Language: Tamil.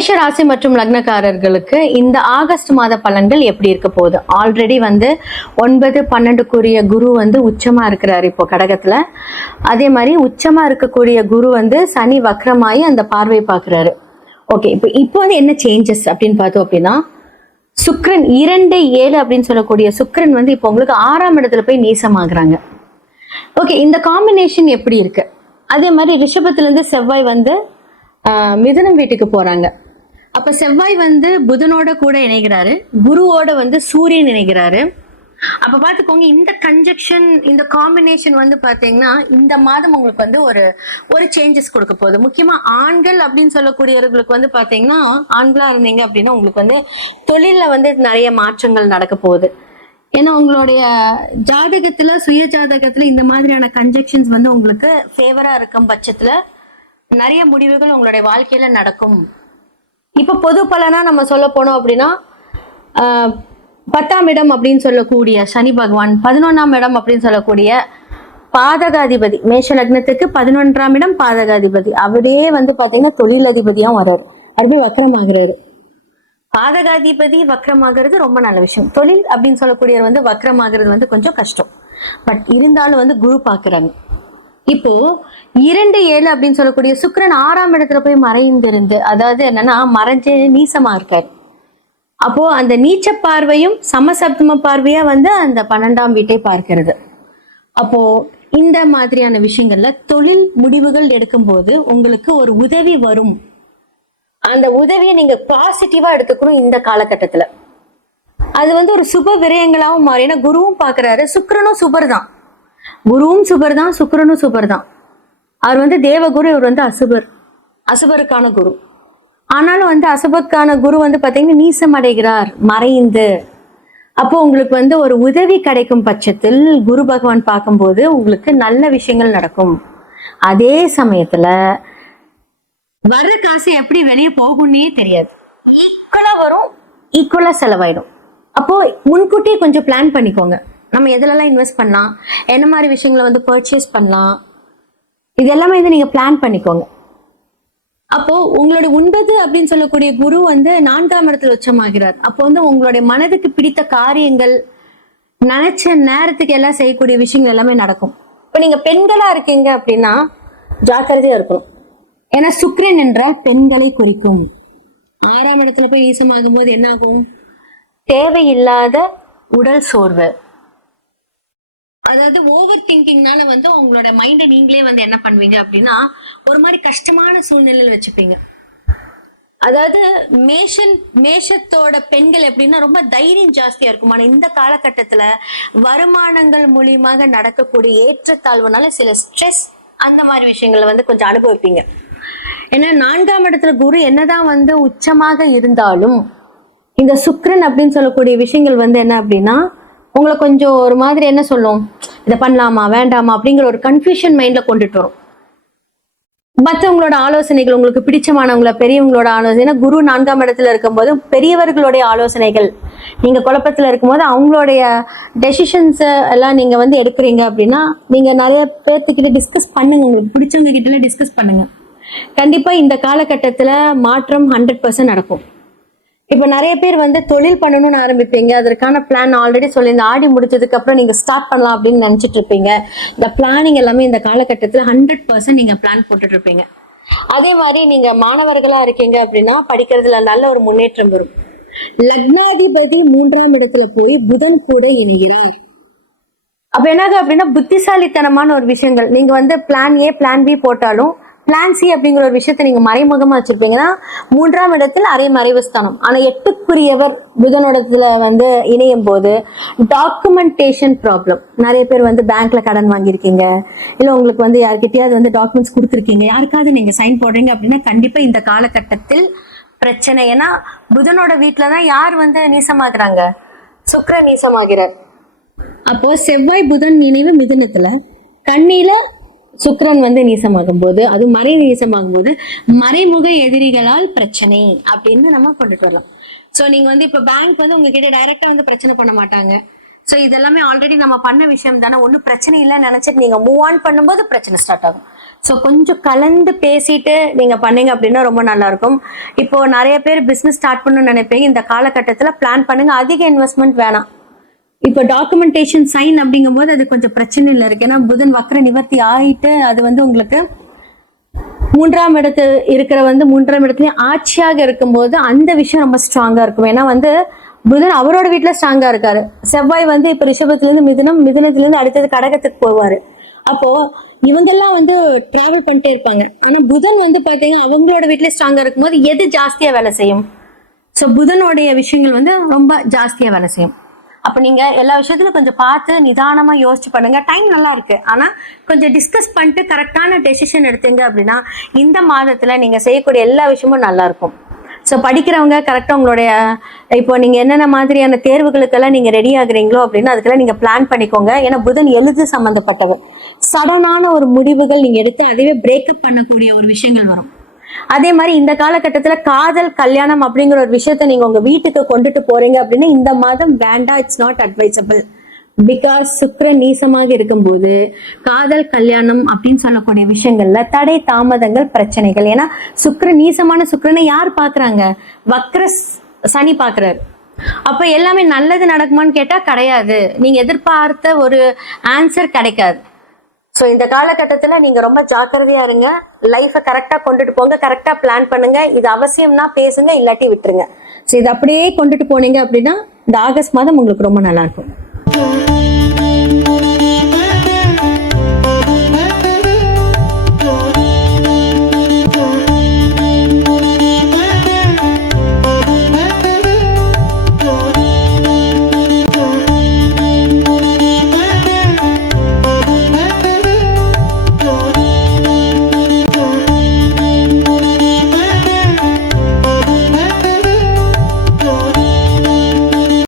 மேஷ ராசி மற்றும் லக்னக்காரர்களுக்கு இந்த ஆகஸ்ட் மாத பலன்கள் எப்படி இருக்க போகுது? ஆல்ரெடி 9, 12க்குரிய குரு உச்சமா இருக்கிறாரு இப்போ கடகத்துல. அதே மாதிரி உச்சமா இருக்கக்கூடிய குரு சனி வக்ரமாயி அந்த பார்வை பார்க்கிறாரு. ஓகே, இப்போ என்ன சேஞ்சஸ் அப்படின்னு பார்த்தோம் அப்படின்னா, சுக்ரன் 2, 7 அப்படின்னு சொல்லக்கூடிய சுக்ரன் இப்போ உங்களுக்கு 6ஆம் இடத்துல போய் நீசமாகறாங்க. ஓகே, இந்த காம்பினேஷன் எப்படி இருக்கு? அதே மாதிரி ரிஷபத்துல இருந்து செவ்வாய் மிதுனம் வீட்டுக்கு போறாங்க. அப்ப செவ்வாய் புதனோட கூட இணைகிறாரு, குருவோட சூரியன் இணைகிறாரு. அப்ப பாத்துக்கோங்க, இந்த கன்ஜெக்ஷன், இந்த காம்பினேஷன் பாத்தீங்கன்னா இந்த மாதம் உங்களுக்கு ஒரு சேஞ்சஸ் கொடுக்க போகுது. முக்கியமா ஆண்கள் அப்படின்னு சொல்லக்கூடியவர்களுக்கு பாத்தீங்கன்னா, ஆண்களா இருந்தீங்க அப்படின்னா உங்களுக்கு தொழில்ல நிறைய மாற்றங்கள் நடக்க போகுது. ஏன்னா உங்களுடைய ஜாதகத்துல, சுய ஜாதகத்துல இந்த மாதிரியான கன்ஜெக்ஷன்ஸ் உங்களுக்கு ஃபேவரா இருக்கும் பட்சத்துல நிறைய முடிவுகள் உங்களுடைய வாழ்க்கையில நடக்கும். இப்ப பொது பலனா நம்ம சொல்ல போனோம் அப்படின்னா, 10ஆம் இடம் அப்படின்னு சொல்லக்கூடிய சனி பகவான், 11ஆம் இடம் அப்படின்னு சொல்லக்கூடிய பாதகாதிபதி, மேஷ லக்னத்துக்கு 11ஆம் இடம் பாதகாதிபதி, அவரே பாத்தீங்கன்னா தொழிலதிபதியா வர்றாரு. அப்படியே வக்ரமாகிறாரு. பாதகாதிபதி வக்ரமாகிறது ரொம்ப நல்ல விஷயம். தொழில் அப்படின்னு சொல்லக்கூடியவர் வக்ரமாகிறது கொஞ்சம் கஷ்டம். பட் இருந்தாலும் குரு பாக்குறாங்க. இப்போ 2, 7 அப்படின்னு சொல்லக்கூடிய சுக்கிரன் 6ஆம் இடத்துல போய் மறைந்திருந்து, அதாவது என்னன்னா மறைஞ்சு நீசமா இருக்காரு. அப்போ அந்த நீச்ச பார்வையும் சமசப்தம பார்வையா அந்த 12ஆம் வீட்டை பார்க்கிறது. அப்போ இந்த மாதிரியான விஷயங்கள்ல தொழில் முடிவுகள் எடுக்கும் போது உங்களுக்கு ஒரு உதவி வரும். அந்த உதவியை நீங்க பாசிட்டிவா எடுத்துக்கணும் இந்த காலகட்டத்துல. அது ஒரு சுப விரயங்களாவும் மாறி, ஏன்னா குருவும் பாக்குறாரு, சுக்கிரனும் சுபர் தான், குருவும் சுபர் தான், சுக்கிரனும் சுபர் தான். அவர் தேவகுரு, இவர் அசுபர், அசுபருக்கான குரு. ஆனாலும் அசுபருக்கான குரு பாத்தீங்கன்னா நீசம் அடைகிறார், மறைந்து. அப்போ உங்களுக்கு ஒரு உதவி கிடைக்கும் பட்சத்தில் குரு பகவான் பார்க்கும்போது உங்களுக்கு நல்ல விஷயங்கள் நடக்கும். அதே சமயத்துல வர்ற காசு எப்படி வெளியே போகும்னே தெரியாது. ஈக்குவலா வரும், ஈக்குவலா செலவாயிடும். அப்போ முன்கூட்டியே கொஞ்சம் பிளான் பண்ணிக்கோங்க. நம்ம எதுலலாம் இன்வெஸ்ட் பண்ணலாம், என்ன மாதிரி விஷயங்களை பர்ச்சேஸ் பண்ணலாம், இது எல்லாமே நீங்க பிளான் பண்ணிக்கோங்க. அப்போ உங்களுடைய 9 அப்படின்னு சொல்லக்கூடிய குரு 4ஆம் இடத்துல உச்சமாகிறார். அப்போ உங்களுடைய மனதுக்கு பிடித்த காரியங்கள், நினைச்ச நேரத்துக்கு எல்லாம் செய்யக்கூடிய விஷயங்கள் எல்லாமே நடக்கும். இப்ப நீங்க பெண்களா இருக்கீங்க அப்படின்னா ஜாக்கிரதையா இருக்கணும். ஏன்னா சுக்கிரன் என்றால் பெண்களை குறிக்கும். 6ஆம் இடத்துல போய் ஈசமாகும் போது என்ன ஆகும்? தேவையில்லாத உடல் சோர்வு, அதாவது ஓவர் திங்கிங்னால உங்களோட மைண்டை நீங்களே என்ன பண்ணுவீங்க அப்படின்னா ஒரு மாதிரி கஷ்டமான சூழ்நிலையில வச்சுப்பீங்க. அதாவது மேஷத்தோட பெண்கள் எப்படின்னா ரொம்ப தைரியம் ஜாஸ்தியா இருக்கும். ஆனா இந்த காலகட்டத்துல வருமானங்கள் மூலியமாக நடக்கக்கூடிய ஏற்றத்தாழ்வுனால சில ஸ்ட்ரெஸ், அந்த மாதிரி விஷயங்களை கொஞ்சம் அனுபவிப்பீங்க. ஏன்னா 4ஆம் இடத்துல குரு என்னதான் உச்சமாக இருந்தாலும் இந்த சுக்கிரன் அப்படின்னு சொல்லக்கூடிய விஷயங்கள் என்ன அப்படின்னா உங்களை கொஞ்சம் ஒரு மாதிரி என்ன சொல்லும், இதை பண்ணலாமா வேண்டாமா அப்படிங்கிற ஒரு கன்ஃபியூஷன் மைண்ட்ல கொண்டுட்டு வரும். மற்றவங்களோட ஆலோசனைகள், உங்களுக்கு பிடிச்சமானவங்கள பெரியவங்களோட ஆலோசனை, குரு 4ஆம் இடத்துல இருக்கும்போது பெரியவர்களுடைய ஆலோசனைகள், நீங்க குழப்பத்துல இருக்கும்போது அவங்களுடைய டெசிஷன்ஸ் எல்லாம் நீங்க எடுக்கிறீங்க அப்படின்னா நீங்க நிறைய பேர்த்துக்கிட்ட டிஸ்கஸ் பண்ணுங்க, உங்களுக்கு பிடிச்சவங்க கிட்ட எல்லாம் டிஸ்கஸ் பண்ணுங்க. கண்டிப்பா இந்த காலகட்டத்துல மாற்றம் 100% நடக்கும். இப்ப நிறைய பேர் தொழில் பண்ணணும்னு ஆரம்பிப்பீங்க, அதற்கான பிளான் ஆல்ரெடி சொல்லி இந்த ஆடி முடிச்சதுக்கு அப்புறம் நீங்க ஸ்டார்ட் பண்ணலாம் அப்படின்னு நினைச்சிட்டு இருப்பீங்க. இந்த பிளானிங் எல்லாமே இந்த காலகட்டத்துல 100% நீங்க பிளான் போட்டுட்டு இருப்பீங்க. அதே மாதிரி நீங்க மாணவர்களா இருக்கீங்க அப்படின்னா படிக்கிறதுல நல்ல ஒரு முன்னேற்றம் வரும். லக்னாதிபதி 3ஆம் இடத்துல போய் புதன் கூட இணைகிறார். அப்ப என்னது அப்படின்னா புத்திசாலித்தனமான ஒரு விஷயங்கள், நீங்க பிளான் ஏ பிளான் பி போட்டாலும் பிளான் சி அப்படிங்கிற ஒரு விஷயத்த நீங்க மறைமுகமா வச்சிருப்பீங்கன்னா 3ஆம் இடத்துல அரை மறைவு ஸ்தானம். ஆனா 8க்குரியவர் புதனிடத்துல இணையும் போது டாக்குமெண்டேஷன் ப்ராப்ளம். நிறைய பேர் பேங்க்ல கடன் வாங்கியிருக்கீங்க, இல்ல உங்களுக்கு யார்கிட்டயாவது டாக்குமெண்ட்ஸ் கொடுத்துருக்கீங்க, யாருக்காவது நீங்க சைன் போடுறீங்க அப்படின்னா கண்டிப்பா இந்த காலகட்டத்தில் பிரச்சனை. ஏன்னா புதனோட வீட்டுலதான் யார் நீசமாகறாங்க? சுக்கிரன் நீசமாகிறார். அப்போ செவ்வாய் புதன் நினைவு மிதுனத்துல, கண்ணில சுக்கிரன் நீசமாகும் போது, அது மறை நீசமாகும் போது மறைமுக எதிரிகளால் பிரச்சனை அப்படின்னு நம்ம கொண்டுட்டு வரலாம். சோ நீங்க இப்ப பேங்க் உங்ககிட்ட டைரக்டா பிரச்சனை பண்ண மாட்டாங்க. ஸோ இதெல்லாமே ஆல்ரெடி நம்ம பண்ண விஷயம் தானே, ஒன்றும் பிரச்சனை இல்லைன்னு நினைச்சிட்டு நீங்க மூவ் ஆன் பண்ணும்போது பிரச்சனை ஸ்டார்ட் ஆகும். ஸோ கொஞ்சம் கலந்து பேசிட்டு நீங்க பண்ணீங்க அப்படின்னா ரொம்ப நல்லா இருக்கும். இப்போ நிறைய பேர் பிசினஸ் ஸ்டார்ட் பண்ணணும்னு நினைப்பீங்க. இந்த காலகட்டத்தில் பிளான் பண்ணுங்க, அதிக இன்வெஸ்ட்மெண்ட் வேணாம். இப்போ டாக்குமெண்டேஷன் சைன் அப்படிங்கும் போது அது கொஞ்சம் பிரச்சனையில் இருக்கு. ஏன்னா புதன் வக்ர நிவர்த்தி ஆயிட்டு அது வந்து உங்களுக்கு 3ஆம் இடத்து இருக்கிற வந்து 3ஆம் இடத்துல ஆட்சியாக இருக்கும்போது அந்த விஷயம் ரொம்ப ஸ்ட்ராங்கா இருக்கும். ஏன்னா வந்து புதன் அவரோட வீட்டுல ஸ்ட்ராங்கா இருக்காரு. செவ்வாய் வந்து இப்ப ரிஷபத்திலிருந்து மிதுனம், மிதுனத்திலிருந்து அடுத்தது கடகத்துக்கு போவாரு. அப்போ இவங்கெல்லாம் வந்து டிராவல் பண்ணிட்டே இருப்பாங்க. ஆனா புதன் வந்து பாத்தீங்கன்னா அவங்களோட வீட்டுல ஸ்ட்ராங்கா இருக்கும்போது எது ஜாஸ்தியா வேலை செய்யும்? ஸோ புதனுடைய விஷயங்கள் வந்து ரொம்ப ஜாஸ்தியா வேலை செய்யும். அப்ப நீங்க எல்லா விஷயத்திலும் கொஞ்சம் பார்த்து நிதானமா யோசிச்சு பண்ணுங்க. டைம் நல்லா இருக்கு, ஆனா கொஞ்சம் டிஸ்கஸ் பண்ணிட்டு கரெக்டான டெசிஷன் எடுத்தீங்க அப்படின்னா இந்த மாதத்துல நீங்க செய்யக்கூடிய எல்லா விஷயமும் நல்லா இருக்கும். ஸோ படிக்கிறவங்க கரெக்டாக உங்களுடைய இப்போ நீங்கள் என்னென்ன மாதிரியான தேர்வுகளுக்கெல்லாம் நீங்கள் ரெடி ஆகுறீங்களோ அப்படின்னு அதுக்கெல்லாம் நீங்கள் பிளான் பண்ணிக்கோங்க. ஏன்னா புதன் எழுது சம்மந்தப்பட்டவர். சடனான ஒரு முடிவுகள் நீங்கள் எடுத்து அதுவே பிரேக்கப் பண்ணக்கூடிய ஒரு விஷயங்கள் வரும். அதே மாதிரி இந்த காலகட்டத்துல காதல் கல்யாணம் அப்படிங்கிற ஒரு விஷயத்த நீங்க உங்க வீட்டுக்கு கொண்டுட்டு போறீங்க அப்படின்னா இந்த மாதம் வேண்டாம், இட்ஸ் நாட் அட்வைசபிள். பிகாஸ் சுக்கிரன் நீசமாக இருக்கும்போது காதல் கல்யாணம் அப்படின்னு சொல்லக்கூடிய விஷயங்கள்ல தடை தாமதங்கள் பிரச்சனைகள். ஏன்னா சுக்கிரன் நீசமான சுக்கிரனை யார் பாக்குறாங்க? வக்ர சனி பாக்குறாரு. அப்ப எல்லாமே நல்லது நடக்குமான்னு கேட்டா கிடையாது. நீங்க எதிர்பார்த்த ஒரு ஆன்சர் கிடைக்காது. ஸோ இந்த காலகட்டத்துல நீங்க ரொம்ப ஜாக்கிரதையா இருங்க. லைஃபை கரெக்டா கொண்டுட்டு போங்க, கரெக்டா பிளான் பண்ணுங்க. இது அவசியம்னா பேசுங்க, இல்லாட்டி விட்டுருங்க. ஸோ இது அப்படியே கொண்டுட்டு போனீங்க அப்படின்னா இந்த ஆகஸ்ட் மாதம் உங்களுக்கு ரொம்ப நல்லா இருக்கும்.